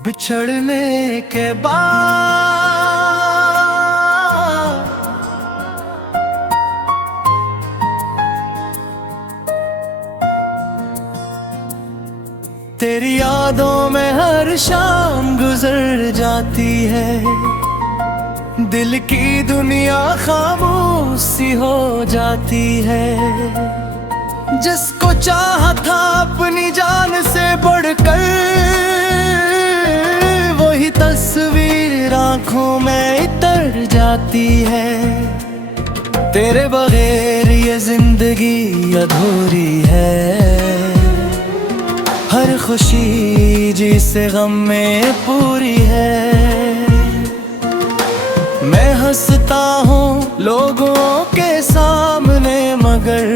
बिछड़ने के बाद तेरी यादों में हर शाम गुजर जाती है। दिल की दुनिया खामोश सी हो जाती है। जिसको चाहा था अपनी जान से बढ़कर, वही तस्वीर आंखों में उतर जाती है। तेरे बगैर ये जिंदगी अधूरी है। हर खुशी जिसे गम में पूरी है। मैं हंसता हूँ लोगों के सामने, मगर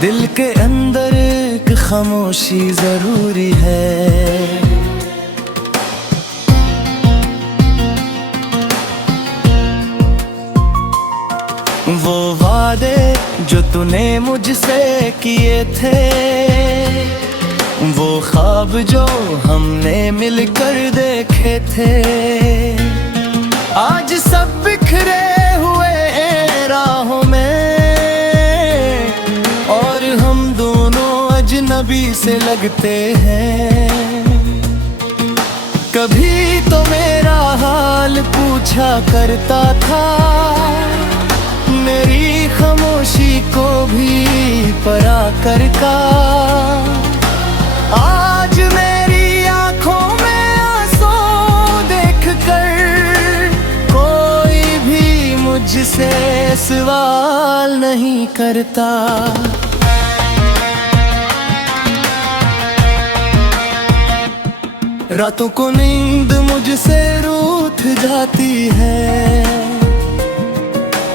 दिल के अंदर एक खामोशी जरूरी है। वो वादे जो तूने मुझसे किए थे, वो ख्वाब जो हमने मिलकर देखे थे, आज सब बिखरे हुए राहों में। और हम दोनों अजनबी से लगते हैं। कभी तो मेरा हाल पूछा करता था, मेरी खामोशी को भी परा करता। आज मेरी आंखों में आंसू देखकर कोई भी मुझसे सवाल नहीं करता। रातों को नींद मुझसे रूठ जाती है।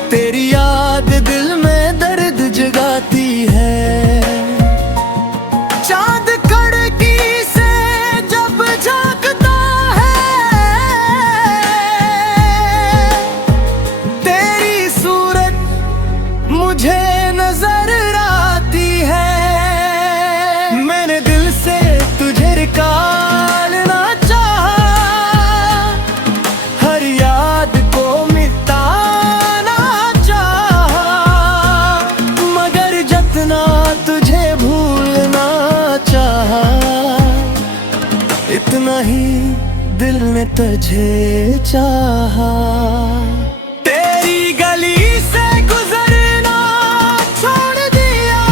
तेरी याद दिल में दर्द जगाती है। चांद कड़की से जब झांकता है, तेरी सूरत मुझे नजर आती है। मैंने दिल से तुझे निकालना चाहा, हर याद को मिटाना चाहा, मगर जितना तुझे भूलना चाहा, इतना ही दिल ने तुझे चाहा। तेरी गली से गुजरना छोड़ दिया,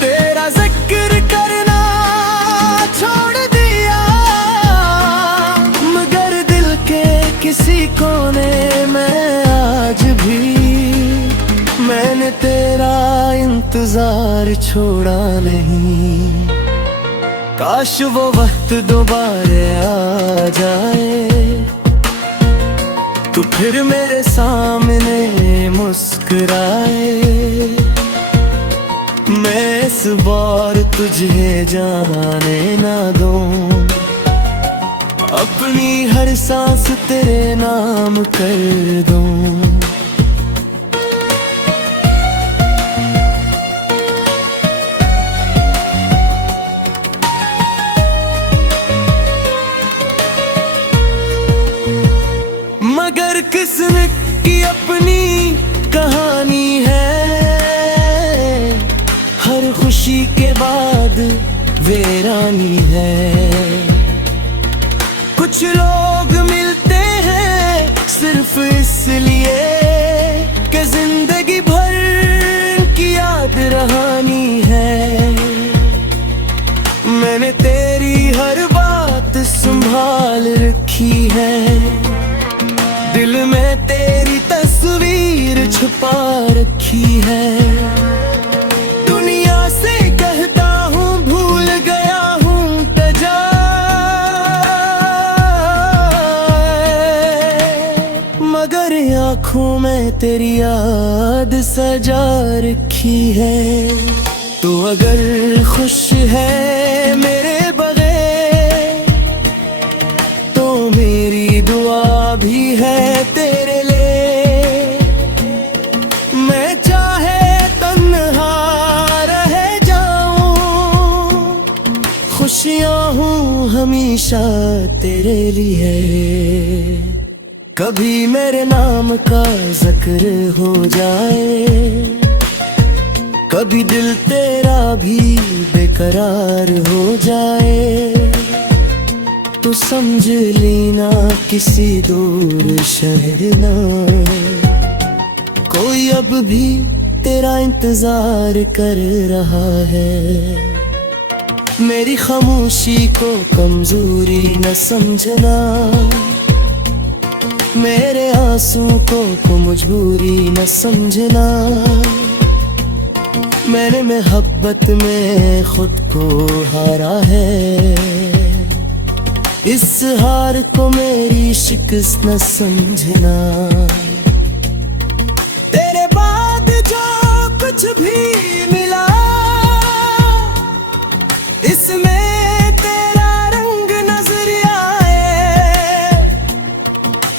तेरा जिक्र करना छोड़ दिया, मगर दिल के किसी कोने में आज भी मैंने तेरा इंतजार छोड़ा नहीं। काश वो वक्त दोबारा आ जाए, तू फिर मेरे सामने मुस्कुराए। मैं इस बार तुझे जाने ना दूं, अपनी हर सांस तेरे नाम कर दूं। मगर किस्मत की अपनी कहानी है। हर खुशी के बाद वीरानी है। कुछ लोग मिलते हैं सिर्फ इसलिए कि जिंदगी भर की याद रहानी है। मैंने तेरी हर बात संभाल रखी है। दिल में तेरी तस्वीर छुपा रखी है। दुनिया से कहता हूँ भूल गया हूँ तजा, मगर आँखों में तेरी याद सजा रखी है। तू अगर खुश है मेरे बगैर, तो मेरी दुआ भी है तेरे लिए। मैं चाहे तन्हा रह जाऊं, खुशियां हूँ हमेशा तेरे लिए। कभी मेरे नाम का जिक्र हो जाए, कभी दिल तेरा भी बेकरार हो जाए, तो समझ लेना किसी दूर शहर ना कोई अब भी तेरा इंतजार कर रहा है। मेरी खामोशी को कमजोरी न समझना, मेरे आंसू को मजबूरी न समझना। मैंने मोहब्बत में खुद को हारा है, इस हार को मेरी शिकस्त न समझना। तेरे बाद जो कुछ भी मिला, इसमें तेरा रंग नजर आए।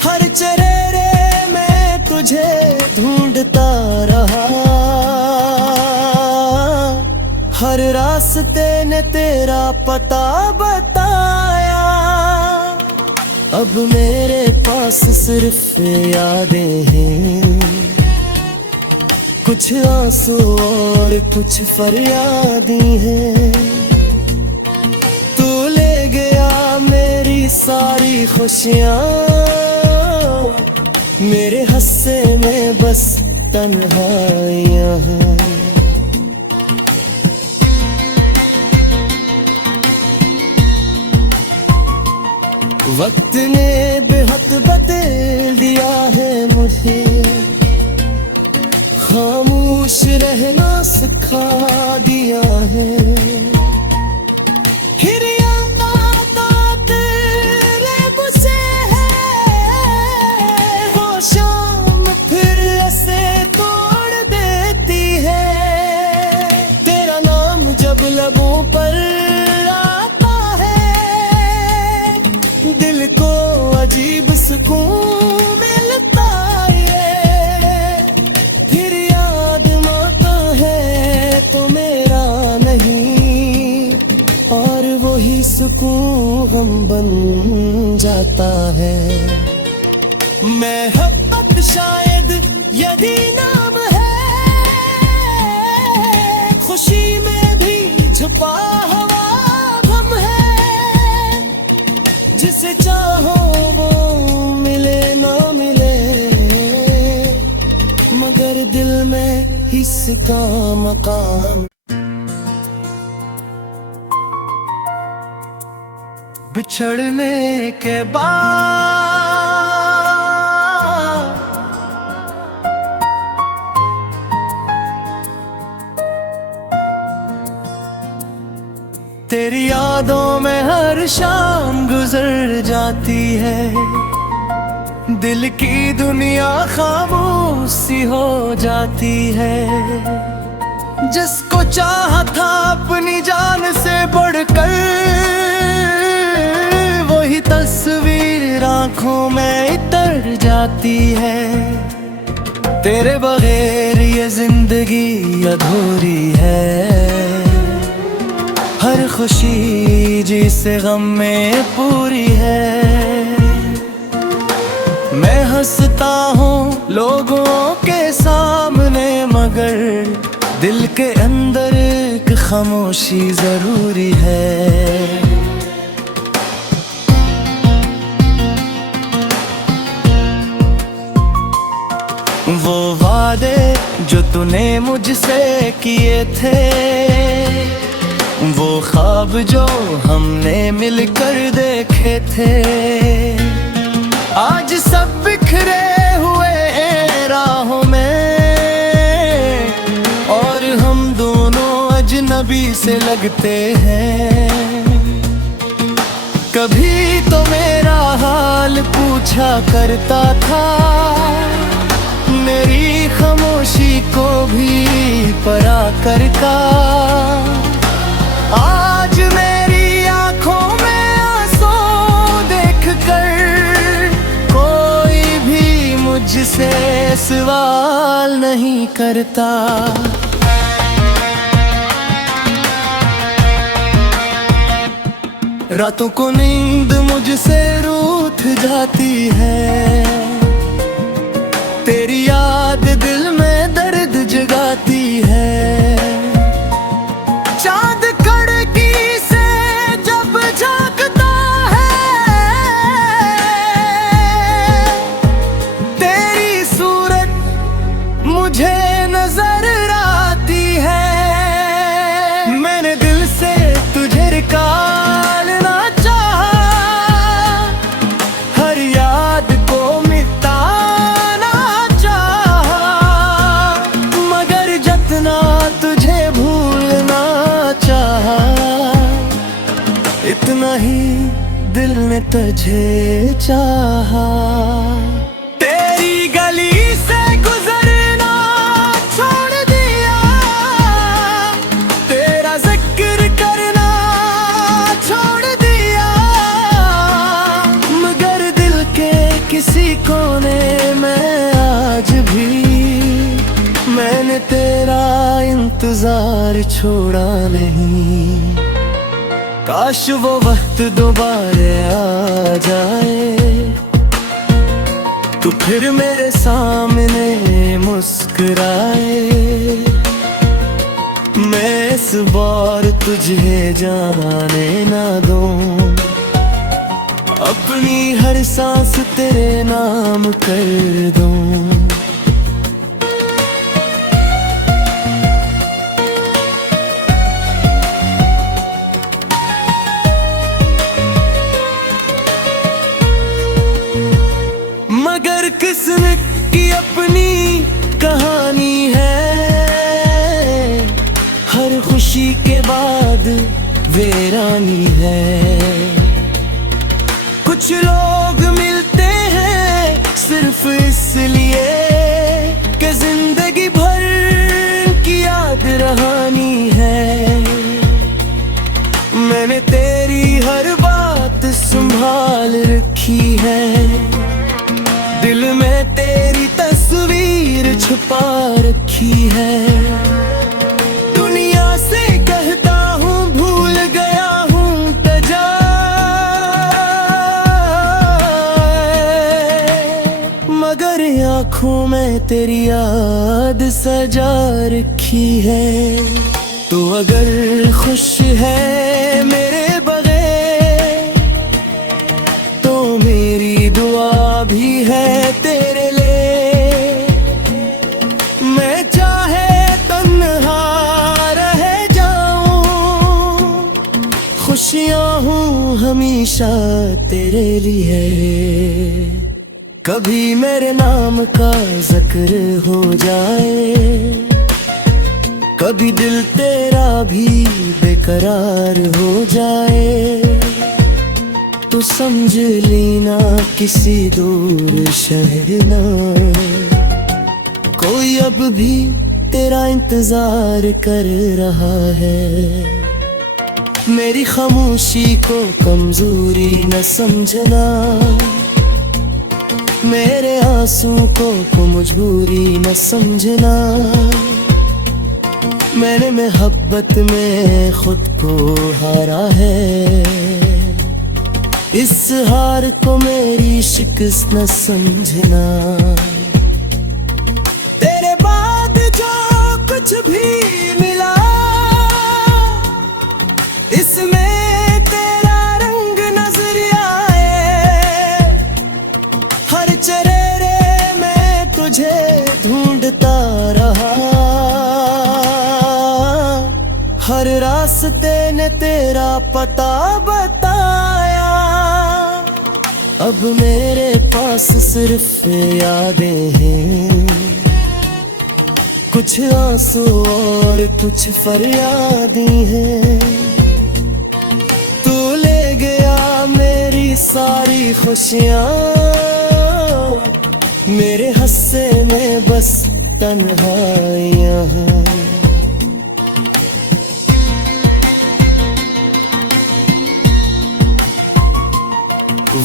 हर चेहरे में तुझे ढूंढता रहा, हर रास्ते ने तेरा पता बताया। अब मेरे पास सिर्फ यादें हैं, कुछ आंसू और कुछ फरियादें हैं। तू ले गया मेरी सारी खुशियाँ, मेरे हस्से में बस तन्हाइयाँ हैं। वक्त ने बेहद बदल दिया है मुझे, खामोश रहना सिखा दिया है। फिर याद आता तेरे मुझसे है, वो शाम फिर ऐसे तोड़ देती है। तेरा नाम जब लबों पर दिल को अजीब सुकून मिलता है। फिर याद माता है तो मेरा नहीं, और वही सुकून गम बन जाता है। मोहब्बत शायद यदि नाम है, खुशी में भी छुपा हुआ गम है। जिसे चाहो वो मिले ना मिले, मगर दिल में इसका मकाम। बिछड़ने के बाद तेरी यादों में हर शाम गुजर जाती है। दिल की दुनिया खामोश सी हो जाती है। जिसको चाहा था अपनी जान से बढ़कर, वही तस्वीर आंखों में इतर जाती है। तेरे बगैर ये जिंदगी अधूरी है, हर खुशी जिसे गम में पूरी है। मैं हंसता हूँ लोगों के सामने, मगर दिल के अंदर एक खामोशी जरूरी है। वो वादे जो तूने मुझसे किए थे, वो ख्वाब जो हमने मिलकर देखे थे, आज सब बिखरे हुए राहों में, और हम दोनों अजनबी से लगते हैं। कभी तो मेरा हाल पूछा करता था, मेरी खामोशी को भी परा करता। आज मेरी आंखों में आंसू देखकर कोई भी मुझसे सवाल नहीं करता। रातों को नींद मुझसे रूठ जाती है, तेरी याद दिल में दर्द जगाती है। चांद खिड़की से जब झांकता है, तेरी सूरत मुझे नजर आती है। मैंने दिल से तुझे निकालना चाहा, हर याद को मिटाना चाहा, मगर जितना तुझे भूलना चाहा, इतना ही दिल ने तुझे चाहा। तेरी गली से गुजरना छोड़ दिया, तेरा जिक्र करना छोड़ दिया, मगर दिल के किसी कोने में आज भी मैंने तेरा इंतजार छोड़ा नहीं। काश वो वक्त दोबारा आ जाए, तू फिर मेरे सामने मुस्कुराए, मैं इस बार तुझे जाने ना दूं, अपनी हर सांस तेरे नाम कर दूं। मगर किस्मत की अपनी कहानी है, हर खुशी के बाद वीरानी है। कुछ लोग मिलते हैं सिर्फ इसलिए कि जिंदगी भर की याद रहानी है। मैंने तेरी हर बात संभाल रखी है, दिल में तेरी तस्वीर छुपा रखी है। दुनिया से कहता हूँ भूल गया हूँ तजा, मगर आँखों में तेरी याद सजा रखी है। तो अगर खुश है मेरे बगैर, तो मेरी दुआ भी है तेरे लिए। मैं चाहे तन्हा रह जाऊं, खुशियां हूँ हमेशा तेरे लिए। कभी मेरे नाम का जिक्र हो जाए, कभी दिल तेरा भी बेकरार हो जाए, तो समझ लेना किसी दूर शहर ना, कोई अब भी तेरा इंतजार कर रहा है। मेरी खामोशी को कमजोरी न समझना, मेरे आंसू को मजबूरी न समझना। मैंने मोहब्बत में खुद को हारा है, इस हार को मेरी शिकस्त न समझना। तेरे बाद जो कुछ भी मिला, इसमें तेरा रंग नजर आए। हर चेहरे में तुझे ढूंढता रहा, हर रास्ते ने तेरा पता बताया। अब मेरे पास सिर्फ यादें हैं, कुछ आंसू और कुछ फरियादें हैं। तू ले गया मेरी सारी खुशियाँ, मेरे हस्से में बस तन्हाइयाँ हैं।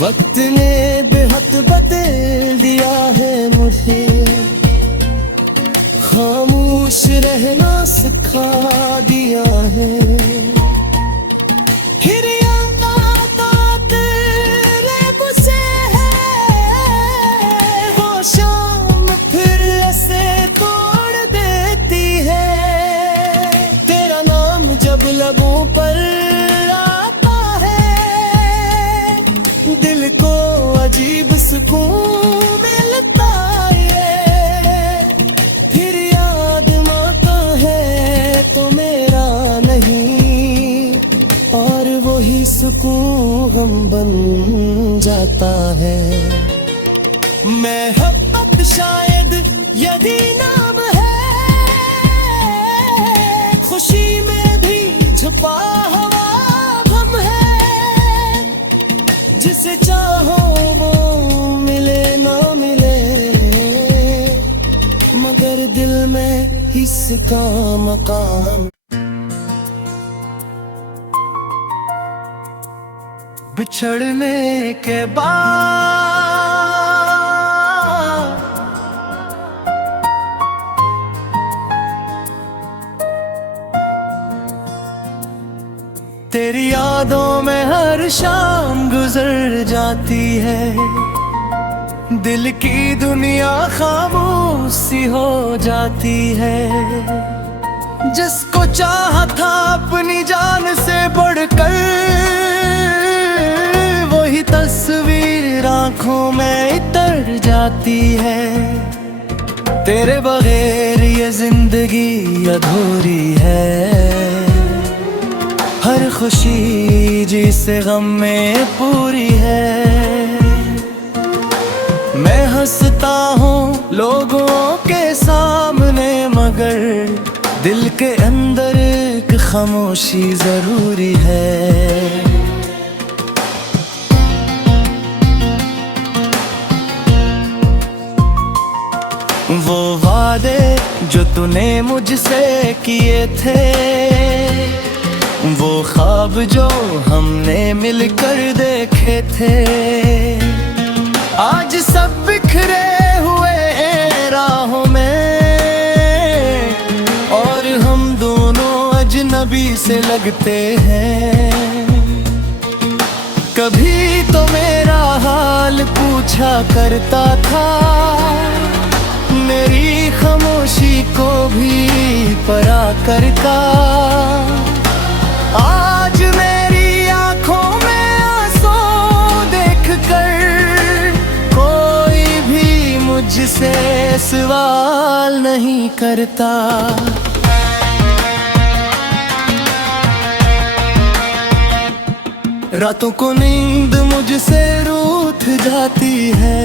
वक्त ने बेहद बदल दिया है मुझे, खामोश रहना सिखा दिया है। फिर याद लबों पर आता है, दिल को अजीब सुकून मिलता है। फिर याद माँ का है तो मेरा नहीं, और वही सुकून हम बन जाता है। महब्बत शायद यदि नाम है, खुशी में भी छुपा हुआ गम है। जिसे चाहो वो मिले ना मिले, मगर दिल में इसका मकाम। बिछड़ने के बाद तेरी यादों में हर शाम गुजर जाती है, दिल की दुनिया खामोश सी हो जाती है। जिसको चाहा था अपनी जान से बढ़कर, वही तस्वीर आंखों में इतर जाती है। तेरे बगैर ये जिंदगी अधूरी है, हर खुशी जिसे गम में पूरी है। मैं हंसता हूँ लोगों के सामने, मगर दिल के अंदर एक खामोशी जरूरी है। वो वादे जो तूने मुझसे किए थे, वो ख्वाब जो हमने मिलकर देखे थे, आज सब बिखरे हुए राहों में, और हम दोनों अजनबी से लगते हैं। कभी तो मेरा हाल पूछा करता था, मेरी खामोशी को भी परा करता। आज मेरी आंखों में आंसू देखकर कोई भी मुझसे सवाल नहीं करता। रातों को नींद मुझसे रूठ जाती है,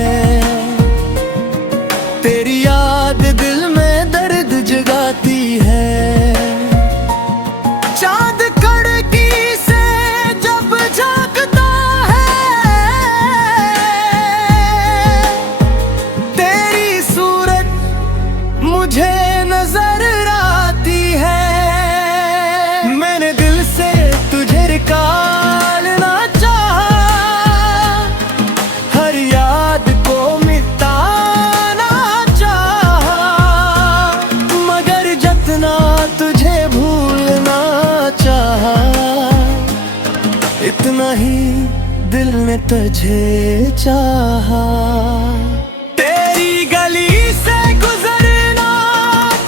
तेरी याद दिल में दर्द जगाती है। चाँद कड़की से जब झांकता है, तेरी सूरत मुझे नजर आती है। मैंने दिल से तुझे निकालना चाहा, हर याद को मिटाना चाहा, मगर जितना तुझे भूलना चाहा, इतना ही दिल ने तुझे चाहा। तेरी गली से गुजरना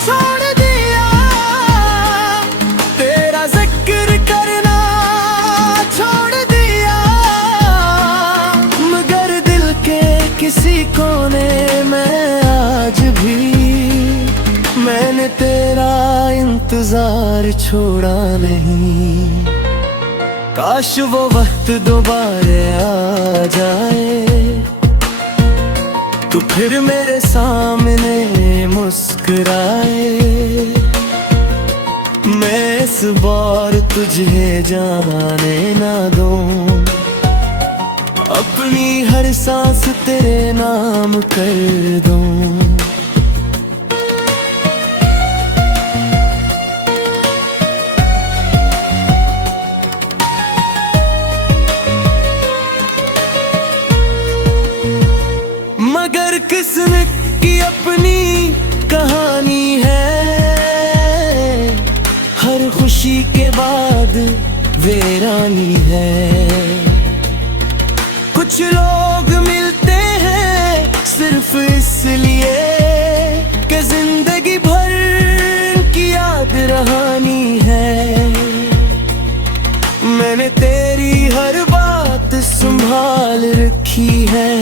छोड़ दिया, तेरा जिक्र करना छोड़ दिया, मगर दिल के किसी कोने में आज भी मैंने तेरा इंतजार छोड़ा नहीं। काश वो वक्त दोबारा आ जाए, तू फिर मेरे सामने मुस्कुराए। मैं इस बार तुझे जाने ना दूं, अपनी हर सांस तेरे नाम कर दूं। मगर किस्मत की अपनी कहानी है, हर खुशी के बाद वीरानी है। कुछ लोग मिलते हैं सिर्फ इसलिए कि जिंदगी भर की याद रहानी है। लिखी है